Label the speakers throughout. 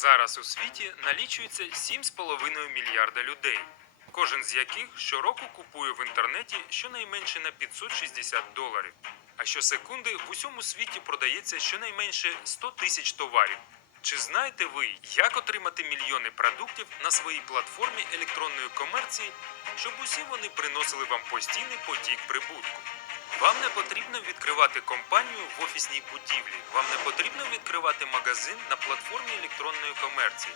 Speaker 1: Зараз у світі налічується 7,5 мільярда людей, кожен з яких щороку купує в інтернеті щонайменше на 560 доларів. А щосекунди в усьому світі продається щонайменше 100 тисяч товарів. Чи знаєте ви, як отримати мільйони продуктів на своїй платформі електронної комерції, щоб усі вони приносили вам постійний потік прибутку? Вам не потрібно відкривати компанію в офісній будівлі. Вам не потрібно відкривати магазин на платформі електронної комерції.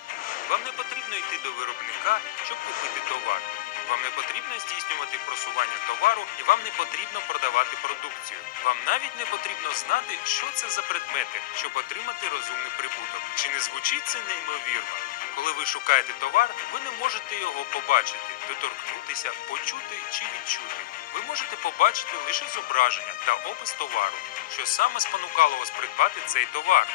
Speaker 1: Вам не потрібно йти до виробника, щоб купити товар. Вам не потрібно здійснювати просування товару і вам не потрібно продавати продукцію. Вам навіть не потрібно знати, що це за предмети, щоб отримати розумний прибуток. Чи не звучить це неймовірно? Коли ви шукаєте товар, ви не можете його побачити, доторкнутися, почути чи відчути. Ви можете побачити лише зображення та опис товару, що саме спонукало вас придбати цей товар.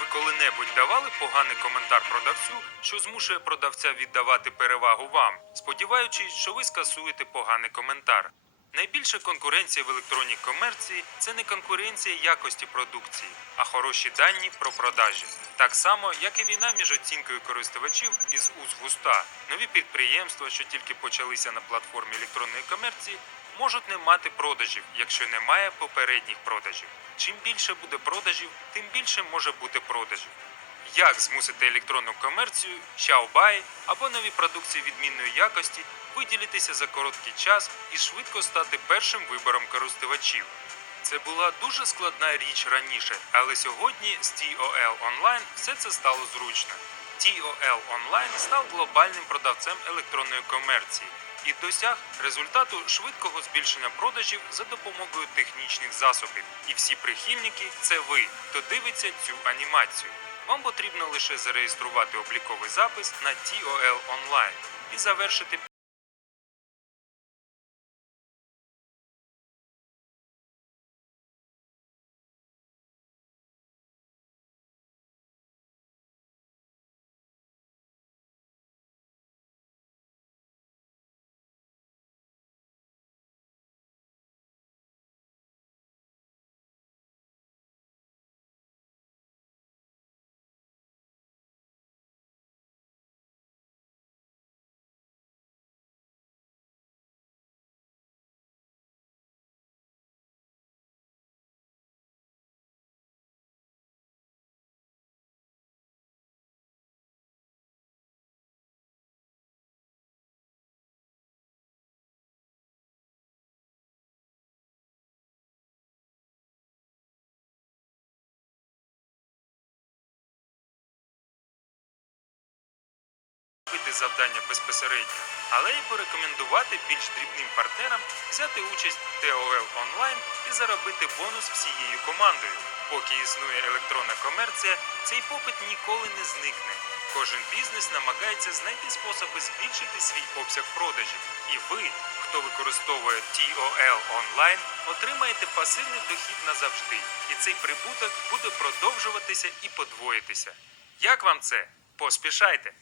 Speaker 1: Ви коли-небудь давали поганий коментар продавцю, що змушує продавця віддавати перевагу вам, сподіваючись, що ви скасуєте поганий коментар. Найбільша конкуренція в електронній комерції це не конкуренція якості продукції, а хороші дані про продажі. Так само, як і війна між оцінкою користувачів із уст в уста. Нові підприємства, що тільки почалися на платформі електронної комерції, можуть не мати продажів, якщо немає попередніх продажів. Чим більше буде продажів, тим більше може бути продажів. Як змусити електронну комерцію, Xiaobai або нові продукції відмінної якості виділитися за короткий час і швидко стати першим вибором користувачів? Це була дуже складна річ раніше, але сьогодні з TOL Online все це стало зручно. TOL Online став глобальним продавцем електронної комерції і досяг результату швидкого збільшення продажів за допомогою технічних засобів. І всі прихильники це ви, хто дивиться цю анімацію. Вам потрібно лише зареєструвати обліковий запис на TOL Online і завершити робити завдання безпосередньо, але й порекомендувати більш дрібним партнерам взяти участь в TOL онлайн і заробити бонус всією командою. Поки існує електронна комерція, цей попит ніколи не зникне. Кожен бізнес намагається знайти способи збільшити свій обсяг продажів. І ви, хто використовує TOL онлайн, отримаєте пасивний дохід назавжди. І цей прибуток буде продовжуватися і подвоїтися. Як вам це? Поспішайте!